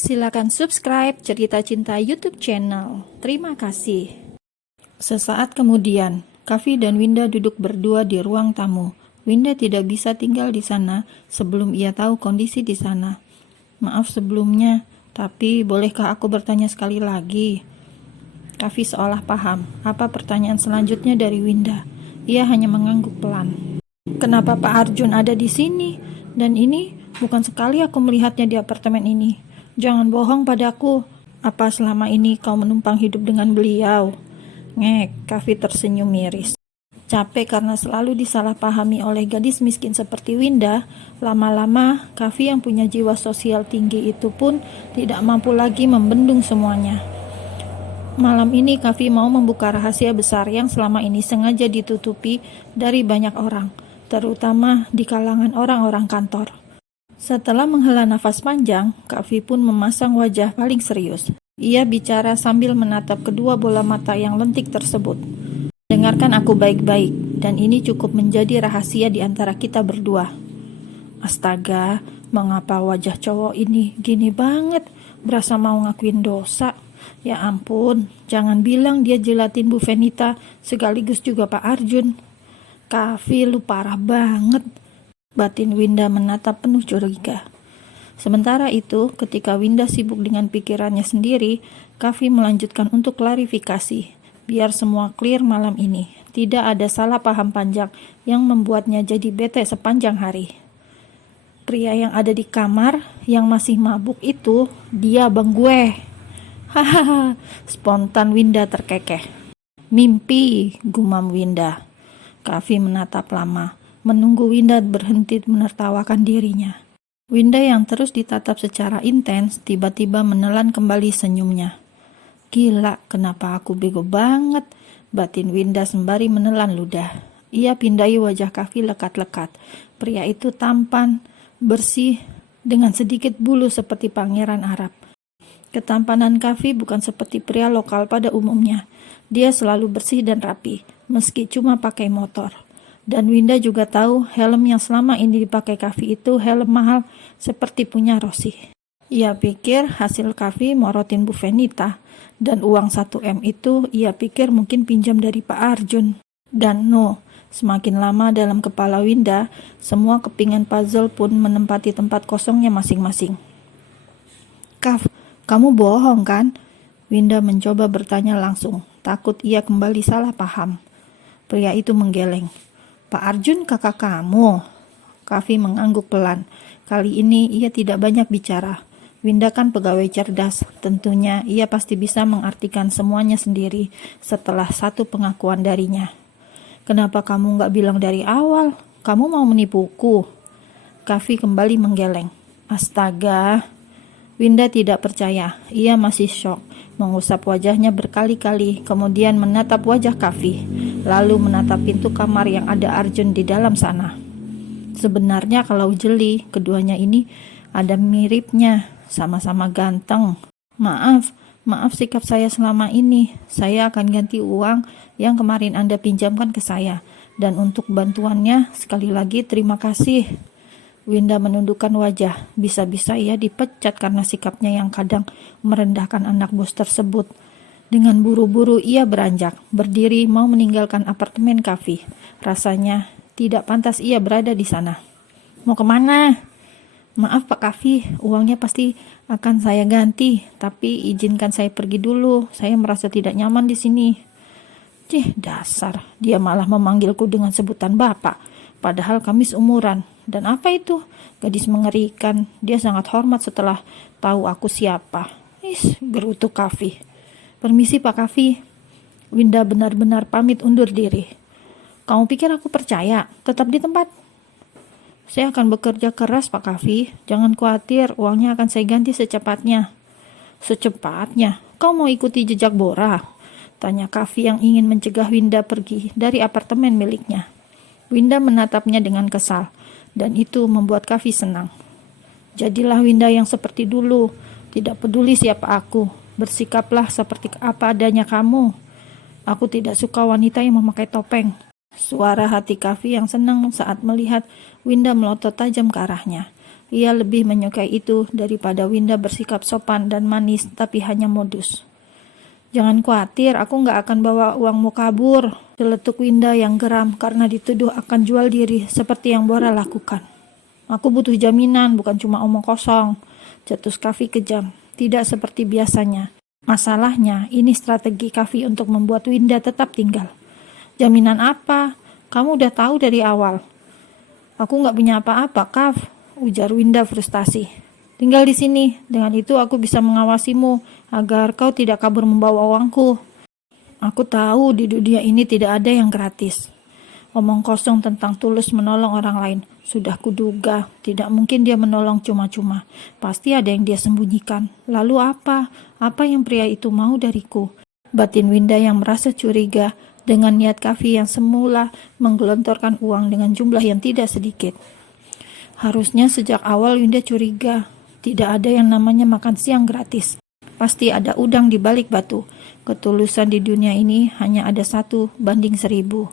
Silakan subscribe Cerita Cinta YouTube channel. Terima kasih. Sesaat kemudian, Kavi dan Winda duduk berdua di ruang tamu. Winda tidak bisa tinggal di sana sebelum ia tahu kondisi di sana. Maaf sebelumnya, tapi bolehkah aku bertanya sekali lagi? Kavi seolah paham apa pertanyaan selanjutnya dari Winda. Ia hanya mengangguk pelan. Kenapa Pak Arjun ada di sini? Dan ini bukan sekali aku melihatnya di apartemen ini. Jangan bohong padaku. Apa selama ini kau menumpang hidup dengan beliau? Ngek, Kavi tersenyum miris. Capek karena selalu disalahpahami oleh gadis miskin seperti Winda, lama-lama Kavi yang punya jiwa sosial tinggi itu pun tidak mampu lagi membendung semuanya. Malam ini Kavi mau membuka rahasia besar yang selama ini sengaja ditutupi dari banyak orang, terutama di kalangan orang-orang kantor. Setelah menghela nafas panjang, Kavi pun memasang wajah paling serius. Ia bicara sambil menatap kedua bola mata yang lentik tersebut. Dengarkan aku baik-baik, dan ini cukup menjadi rahasia di antara kita berdua. Astaga, mengapa wajah cowok ini gini banget? Berasa mau ngakuin dosa. Ya ampun, jangan bilang dia jilatin Bu Venita sekaligus juga Pak Arjun. Kavi, lu parah banget. Batin Winda menatap penuh curiga. Sementara itu, ketika Winda sibuk dengan pikirannya sendiri, Kavi melanjutkan untuk klarifikasi. Biar semua clear malam ini. Tidak ada salah paham panjang yang membuatnya jadi bete sepanjang hari. Pria yang ada di kamar, yang masih mabuk itu, dia abang gue. Hahaha, spontan Winda terkekeh. Mimpi, gumam Winda. Kavi menatap lama, menunggu Winda berhenti menertawakan dirinya. Winda yang terus ditatap secara intens, tiba-tiba menelan kembali senyumnya. Gila, kenapa aku bego banget? Batin Winda sembari menelan ludah. Ia pindai wajah Kavi lekat-lekat. Pria itu tampan, bersih, dengan sedikit bulu seperti pangeran Arab. Ketampanan Kavi bukan seperti pria lokal pada umumnya. Dia selalu bersih dan rapi, meski cuma pakai motor. Dan Winda juga tahu helm yang selama ini dipakai Kavi itu helm mahal seperti punya Rosi. Ia pikir hasil Kavi morotin Bu Venita, dan uang 1M itu ia pikir mungkin pinjam dari Pak Arjun. Dan semakin lama dalam kepala Winda, semua kepingan puzzle pun menempati tempat kosongnya masing-masing. Kav, kamu bohong kan? Winda mencoba bertanya langsung, takut ia kembali salah paham. Pria itu menggeleng. Pak Arjun kakak kamu? Kavi mengangguk pelan. Kali ini ia tidak banyak bicara. Winda kan pegawai cerdas, tentunya ia pasti bisa mengartikan semuanya sendiri setelah satu pengakuan darinya. Kenapa kamu gak bilang dari awal? Kamu mau menipuku? Kavi kembali menggeleng. Astaga. Winda tidak percaya, ia masih syok, mengusap wajahnya berkali-kali, kemudian menatap wajah Kavi, lalu menatap pintu kamar yang ada Arjun di dalam sana. Sebenarnya kalau jeli, keduanya ini ada miripnya, sama-sama ganteng. Maaf sikap saya selama ini. Saya akan ganti uang yang kemarin Anda pinjamkan ke saya. Dan untuk bantuannya, sekali lagi terima kasih. Winda menundukkan wajah. Bisa-bisa ia dipecat karena sikapnya yang kadang merendahkan anak bos tersebut. Dengan buru-buru ia beranjak, berdiri mau meninggalkan apartemen Kavi. Rasanya tidak pantas ia berada di sana. Mau kemana? Maaf Pak Kavi, uangnya pasti akan saya ganti, tapi izinkan saya pergi dulu. Saya merasa tidak nyaman di sini. Dasar, dia malah memanggilku dengan sebutan Bapak, padahal kami seumuran. Dan apa itu? Gadis mengerikan. Dia sangat hormat setelah tahu aku siapa. Gerutu Kavi. Permisi Pak Kavi. Winda benar-benar pamit undur diri. Kamu pikir aku percaya? Tetap di tempat. Saya akan bekerja keras Pak Kavi. Jangan khawatir, uangnya akan saya ganti secepatnya. Secepatnya? Kau mau ikuti jejak Bora? Tanya Kavi yang ingin mencegah Winda pergi dari apartemen miliknya. Winda menatapnya dengan kesal. Dan itu membuat Kavi senang. Jadilah Winda yang seperti dulu. Tidak peduli siapa aku. Bersikaplah seperti apa adanya kamu. Aku tidak suka wanita yang memakai topeng. Suara hati Kavi yang senang saat melihat Winda melotot tajam ke arahnya. Ia lebih menyukai itu daripada Winda bersikap sopan dan manis tapi hanya modus. "Jangan khawatir, aku nggak akan bawa uangmu kabur," celetuk Winda yang geram karena dituduh akan jual diri seperti yang Bora lakukan. "Aku butuh jaminan, bukan cuma omong kosong," cetus Kavi kejam. Tidak seperti biasanya. Masalahnya, ini strategi Kavi untuk membuat Winda tetap tinggal. "Jaminan apa? Kamu udah tahu dari awal." "Aku nggak punya apa-apa, Kav," ujar Winda frustasi. "Tinggal di sini, dengan itu aku bisa mengawasimu agar kau tidak kabur membawa uangku. Aku tahu di dunia ini tidak ada yang gratis. Omong kosong tentang tulus menolong orang lain. Sudah kuduga, tidak mungkin dia menolong cuma-cuma. Pasti ada yang dia sembunyikan. Lalu apa? Apa yang pria itu mau dariku?" Batin Winda yang merasa curiga dengan niat Kavi yang semula menggelontorkan uang dengan jumlah yang tidak sedikit. Harusnya sejak awal Winda curiga. Tidak ada yang namanya makan siang gratis. Pasti ada udang di balik batu. Ketulusan di dunia ini hanya ada 1:1000.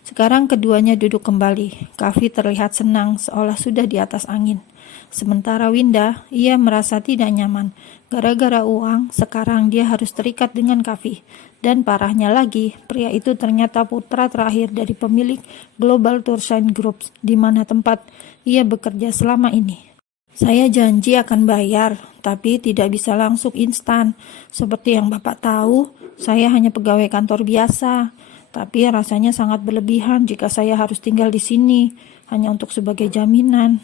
Sekarang keduanya duduk kembali. Kavi terlihat senang seolah sudah di atas angin. Sementara Winda, ia merasa tidak nyaman. Gara-gara uang, sekarang dia harus terikat dengan Kavi. Dan parahnya lagi, pria itu ternyata putra terakhir dari pemilik Global Tourshine Group, di mana tempat ia bekerja selama ini. "Saya janji akan bayar, tapi tidak bisa langsung instan. Seperti yang Bapak tahu, saya hanya pegawai kantor biasa. Tapi rasanya sangat berlebihan jika saya harus tinggal di sini, hanya untuk sebagai jaminan.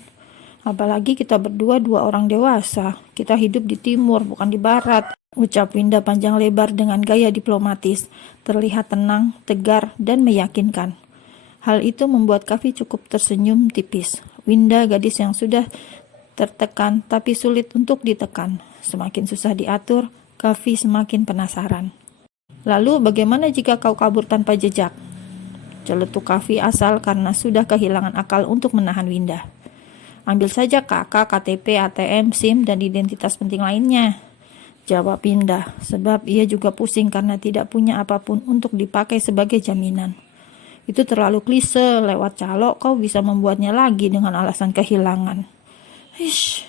Apalagi kita berdua 2 orang dewasa. Kita hidup di timur, bukan di barat," ucap Winda panjang lebar dengan gaya diplomatis. Terlihat tenang, tegar, dan meyakinkan. Hal itu membuat Kavi cukup tersenyum tipis. Winda, gadis yang sudah tertekan tapi sulit untuk ditekan. Semakin susah diatur, Kavi semakin penasaran. "Lalu bagaimana jika kau kabur tanpa jejak?" celetuk Kavi asal karena sudah kehilangan akal untuk menahan Winda. "Ambil saja KK, KTP, ATM, SIM, dan identitas penting lainnya," jawab Winda, sebab ia juga pusing karena tidak punya apapun untuk dipakai sebagai jaminan. "Itu terlalu klise, lewat calo kau bisa membuatnya lagi dengan alasan kehilangan." "Hish,"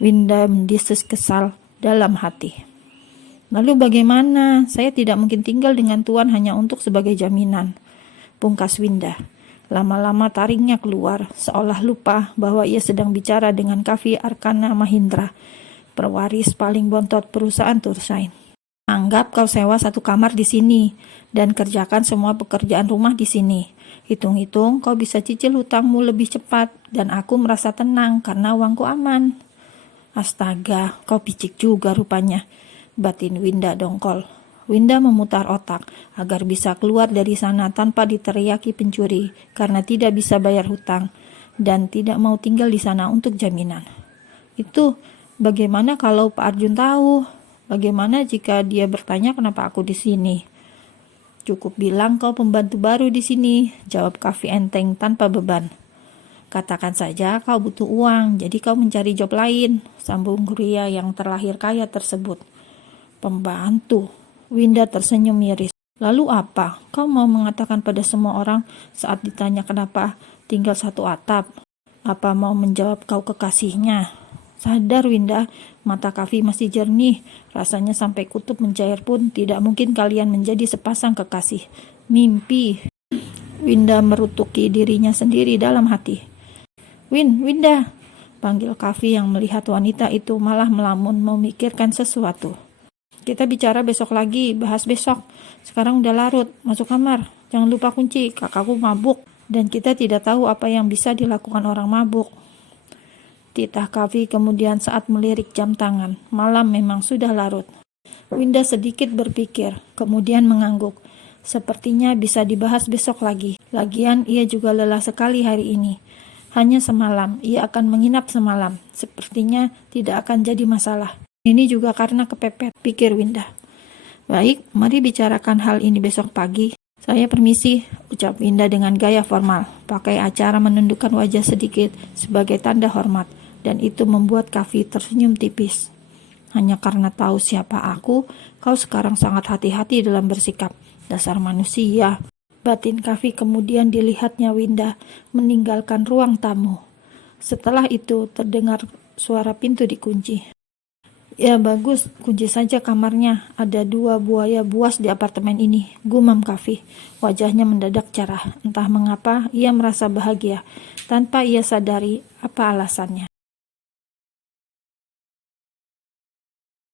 Winda mendesis kesal dalam hati. "Lalu bagaimana? Saya tidak mungkin tinggal dengan Tuan hanya untuk sebagai jaminan," pungkas Winda. Lama-lama taringnya keluar, seolah lupa bahwa ia sedang bicara dengan Kavi Arkana Mahindra, pewaris paling bontot perusahaan Tourshine. "Anggap kau sewa 1 kamar di sini, dan kerjakan semua pekerjaan rumah di sini. Hitung-hitung kau bisa cicil hutangmu lebih cepat, dan aku merasa tenang karena uangku aman." "Astaga, kau picik juga rupanya," batin Winda dongkol. Winda memutar otak agar bisa keluar dari sana tanpa diteriaki pencuri karena tidak bisa bayar hutang dan tidak mau tinggal di sana untuk jaminan. "Itu bagaimana kalau Pak Arjun tahu? Bagaimana jika dia bertanya kenapa aku di sini?" "Cukup bilang kau pembantu baru di sini," jawab Kavi enteng tanpa beban. "Katakan saja kau butuh uang, jadi kau mencari job lain," sambung pria yang terlahir kaya tersebut. "Pembantu?" Winda tersenyum miris. "Lalu apa? Kau mau mengatakan pada semua orang saat ditanya kenapa tinggal 1 atap? Apa mau menjawab kau kekasihnya?" Sadar Winda, mata Kavi masih jernih. Rasanya sampai kutub mencair pun tidak mungkin kalian menjadi sepasang kekasih. Mimpi. Winda merutuki dirinya sendiri dalam hati. Winda," panggil Kavi yang melihat wanita itu malah melamun memikirkan sesuatu. "Kita bicara besok lagi, bahas besok. Sekarang udah larut, masuk kamar. Jangan lupa kunci, kakakku mabuk. Dan kita tidak tahu apa yang bisa dilakukan orang mabuk." Titah Kavi kemudian saat melirik jam tangan. Malam memang sudah larut. Winda sedikit berpikir, kemudian mengangguk. Sepertinya bisa dibahas besok lagi. Lagian ia juga lelah sekali hari ini. Hanya semalam, ia akan menginap semalam. Sepertinya tidak akan jadi masalah. Ini juga karena kepepet, pikir Winda. "Baik, mari bicarakan hal ini besok pagi. Saya permisi," ucap Winda dengan gaya formal, pakai acara menundukkan wajah sedikit sebagai tanda hormat, dan itu membuat Kavi tersenyum tipis. "Hanya karena tahu siapa aku, kau sekarang sangat hati-hati dalam bersikap. Dasar manusia," batin Kavi kemudian dilihatnya Winda meninggalkan ruang tamu. Setelah itu terdengar suara pintu dikunci. Ya bagus, kunci saja kamarnya. Ada 2 buaya buas di apartemen ini, gumam Kavi. Wajahnya mendadak cerah. Entah mengapa ia merasa bahagia, tanpa ia sadari apa alasannya.